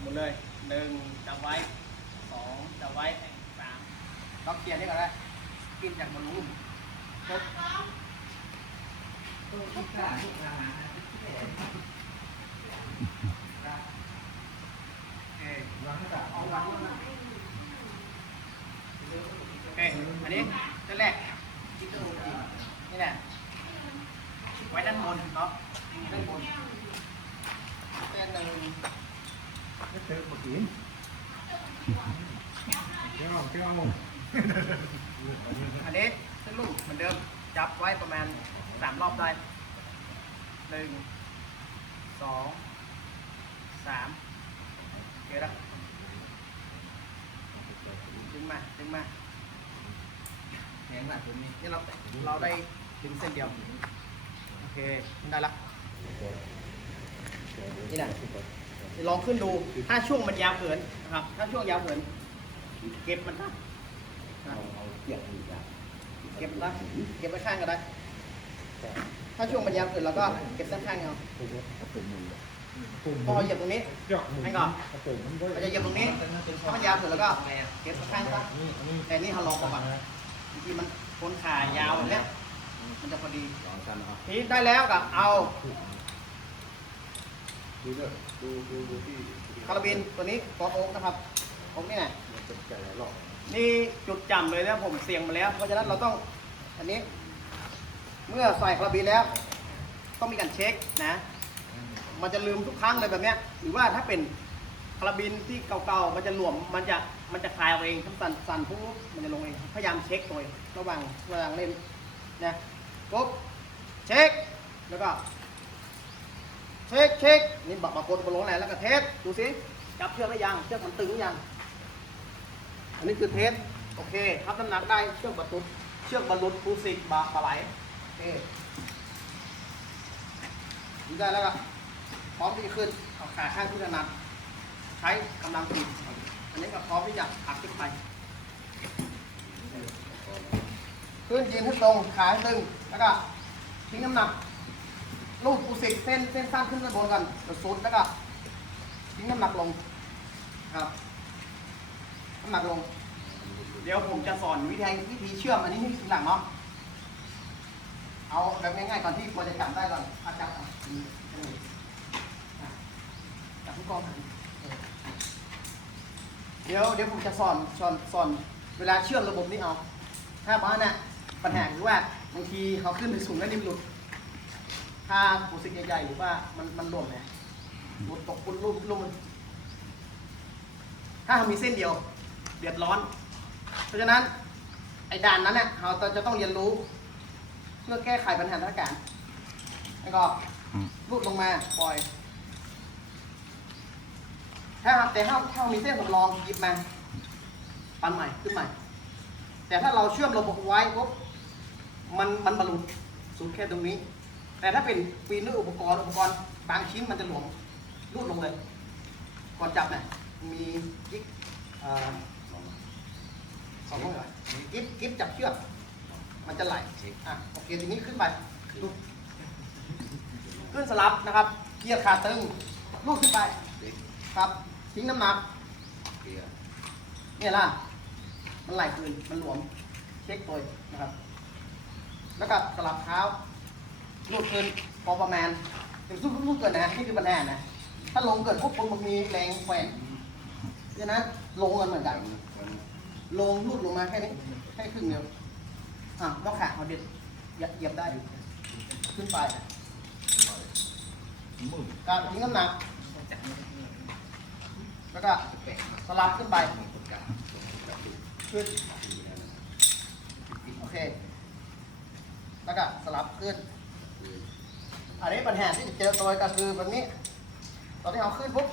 หมดเลยหนึ่งจับไว้สองจับไว้สามล็อกเกียร์ได้ก่อนได้กินจากบอลลูนครบตู้ที่กล้าที่กล้าหาโอเควางให้แบเอาวางไว้โอเคอันนี้เส้นแรกจิตเตอร์โอจีนี่แหละไว้ด้านบนเนาะด้านบนเส้นหนึ่ง เจอหมดหินเจ้าเจ้าอันนี้เส้นลูกเหมือนเดิมจับไว้ประมาณสามรอบได้หนึ่งสองสามเดี๋ยวดึงมาดึงมาแหงหลังผมนี่นี่เราเราได้ถึงเส้นเดียวโอเคได้ละนี่แหละ ลองขึ้นดู ถ้าช่วงมันยาวเกินนะครับ ถ้าช่วงยาวเกิน เก็บมันนะเอาเอาเกี่ยวอีกอะเก็บมันนะเก็บไว้ข้างก็ได้ ถ้าช่วงมันยาวเกินเราก็เก็บด้านข้างเอาปุ่มมือพอเหยียบตรงนี้หยอกมือให้ก่อนปุ่มมันก็เราจะเหยียบตรงนี้ ถ้ามันยาวเกินแล้วก็เก็บข้างซะนี่อันนี้แต่นี่เราลองก่อนบางทีมันคนขายาวแบบเนี้ยมันจะพอดีสองชั้นอะทีนี้ได้แล้วกับเอา ดูด้วยดูดูดูที่คาราบินตัวนี้กอโอ๊กนะครับโอ๊กนี่ไงมันเป็นใจหลอกนี่จุดจำเลยนะผมเสี่ยงมาแล้ว เพราะฉะนั้นเราต้องอันนี้ เมื่อใส่คาราบินแล้ว ต้องมีการเช็คนะ มันจะลืมทุกครั้งเลยแบบเนี้ยหรือว่าถ้าเป็นคาราบินที่เก่าๆมันจะหลวมมันจะมันจะคลายเอาเองทั้งสั่นสั่นปุ๊บมันจะลงเองพยายามเช็คตัวเองระหว่างระหว่างเล่นนะปุ๊บเช็คแล้วก็ เช็คเช็คนี่บอกมากดบนลงไหนแล้วก็เทสดูสิจับเชือกได้ยังเชือกมันตึงยังอันนี้คือเทสโอเคทับน้ำหนักได้เชือกบรรลุเชือกบรรลุฟูสิกบาปลาไหลโอเคดูได้แล้วก็พร้อมที่จะขึ้นเอาขาข้างที่ถนัดใช้กำลังบิดอันนี้ก็พร้อมที่จะหักขึ้นไปขึ้นยืนให้ตรงขาให้ตึงแล้วก็ทิ้งน้ำหนัก ลูกฟูสิกเส้นเส้นสั้นขึ้นไปบนกันแล้วสุดแล้วก็ทิ้งน้ำหนักลงครับน้ำหนักลง เดี๋ยวผมจะสอนวิธีวิธีเชื่อมอันนี้ให้ทีหลังเนาะเอาแบบง่ายๆก่อนที่ควรจะจับได้ก่อนอาจับอาอืมอืมอะจับทุกกองหันเดี๋ยวเดี๋ยวผมจะสอนสอนสอนเวลาเชื่อมระบบนี้เอาถ้าบ้านน่ะปัญหาคือว่าบางทีเขาขึ้นไปสูงแล้วริมหลุด ถ้าปูสิกใหญ่ๆหรือว่ามันมันหล่นเนี่ยหลุดตกปุ้นลุ่มลุ่มมันถ้าเรามีเส้นเดียวเดือดร้อน เพราะฉะนั้นไอ้ด่านนั้นเนี่ยเราจะต้องเรียนรู้เพื่อแก้ไขปัญหาสถานการณ์แล้วก็รูดลงมาปล่อย ถ้าแต่ถ้าถ้ามีเส้นสำรองหยิบมาปันใหม่ขึ้นใหม่ แต่ถ้าเราเชื่อมระบบไว้ปุ๊บมันมันบรรลุสุดแค่ตรงนี้ แต่ถ้าเป็นปีนด้วยอุปกรณ์อุปกรณ์บางชิ้นมันจะหลวมรูดลงเลย ก่อนจับเนี่ยมีกิ๊กสองห้องเหรอกิ๊บกิ๊บจับเชือกมันจะไหลอะโอเคทีนี้ขึ้นไปดูขึ้นสลับนะครับเกียร์ขาตึงลูดขึ้นไปครับทิ้งน้ำหนักเกียร์เนี่ยล่ะมันไหลคืนมันหลวมเช็คตัวนะครับ แล้วก็สลับเท้า ลูดคืนพอประมาณถึงสู้ลูกเกินนะนี่คือปัญหานะถ้าลงเกิดปุ๊บมันมีแรงแขวนดังนั้นลงกันเหมือนกัน ลงลูดลงมาแค่นี้แค่ครึ่งเดียวอะต้องขาเอาเด็ดเหยียบได้อยู่ขึ้นไปการทิ้งน้ำหนัก แล้วก็สลับขึ้นไปขึ้นโอเค แล้วก็สลับขึ้น อันนี้ปัญหาที่จะเจอตัวก็คือแบบนี้ ตอนที่เอาขึ้นปุ๊บ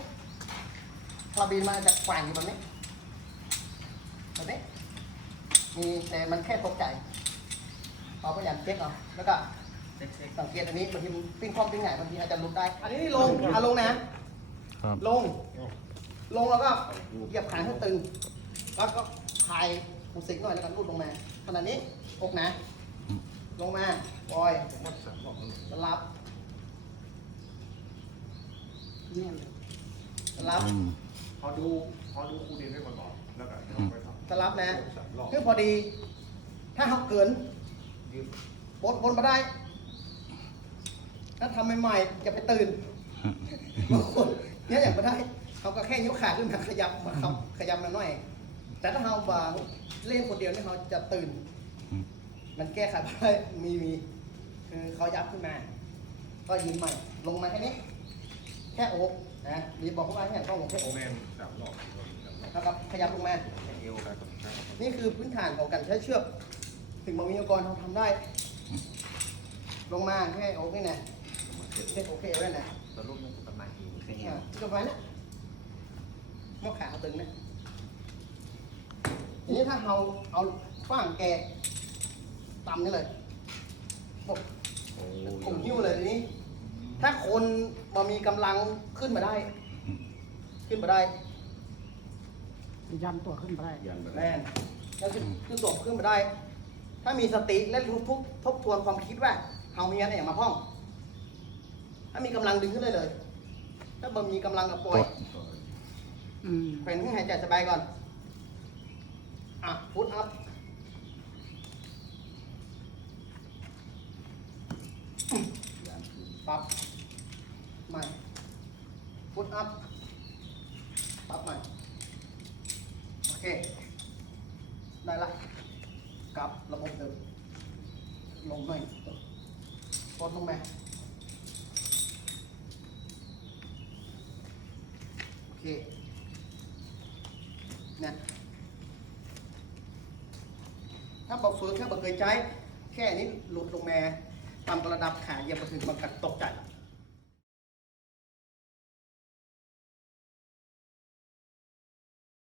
คาราบินมาจะแกว่งอยู่แบบนี้แบบนี้ มีแต่มันแค่ตกใจเราพยายามเช็คเอาแล้วก็สังเกตอันนี้บางทีมันปิ้งคล้องปิ้งไหนบางทีอาจจะหลุดได้ อันนี้นี่ลงอะลงนะครับลง ลงแล้วก็เหยียบขาให้ตึง แล้วก็คลายหูสิกหน่อยแล้วก็รูดลงมาขนาดนี้อกนะ ลงมาปล่อยสลับเยี่ยมเลยสลับ อืมพอดูพอดูครูดินไว้ก่อนก่อนแล้วก็เราไปทำสลับนะสามรอบคือพอดี ถ้าเขาเกินยืดบนบนมาได้ ถ้าทำใหม่ๆจะไปตื่นบางคนเนี่ยอย่างไม่ได้เขาก็แค่ยกขาขึ้นมาขยับมาครับขยับมาหน่อย แต่ถ้าเราบางเล่นคนเดียวเนี่ยเขาจะตื่นอื มมันแก้ไขไม่ได้มีมี คือเขายับขึ้นมา ก็ยืนใหม่ ลงมาแค่นี้ แค่โอกนะดีบอกเขาว่าเนี่ยต้องลงแค่โอกแมนสามรอบสามรอบแล้วก็ขยับลงมาเอวการกับข้างนี่คือพื้นฐานของการใช้เชือก ถึงบางมีอุปกรณ์เราทำได้ ลงมาแค่โอกนี่นะแค่โอเคแล้วนะสรุปมันประมาณนี้แค่อ่าที่ประมาณนั้นมอขาตึงนะทีนี้ถ้าเราเอาฟ้างแก ต่ำนี่เลยบอกโอ้ผมหิ้วเลยทีนี้ ถ้าคนมามีกำลังขึ้นมาได้ ขึ้นมาได้ยันตัวขึ้นไปได้ ยันไปแน่นแล้วขึ้นขึ้นตัวขึ้นมาได้ ถ้ามีสติและรู้ทุกทบทวนความคิดว่าเฮามีอะไรอย่างมาพ่อง ถ้ามีกำลังดึงขึ้นได้เลย ถ้าบ่มีกำลังกับปล่อย อืม เป็นให้หายใจสบายก่อน อะพุทอัพ ยันคือ ปรับใหม่พุทอัพปรับใหม่ โอเค ได้ละกลับระบบเดิมลงหน่อยกดลงมาโอเคเนี่ยถ้าบอกฝึกแค่บอกเคยใช้แค่นี้หลุดลงมา ตามระดับขาเหยียบมาถึงมังกัดตกใจ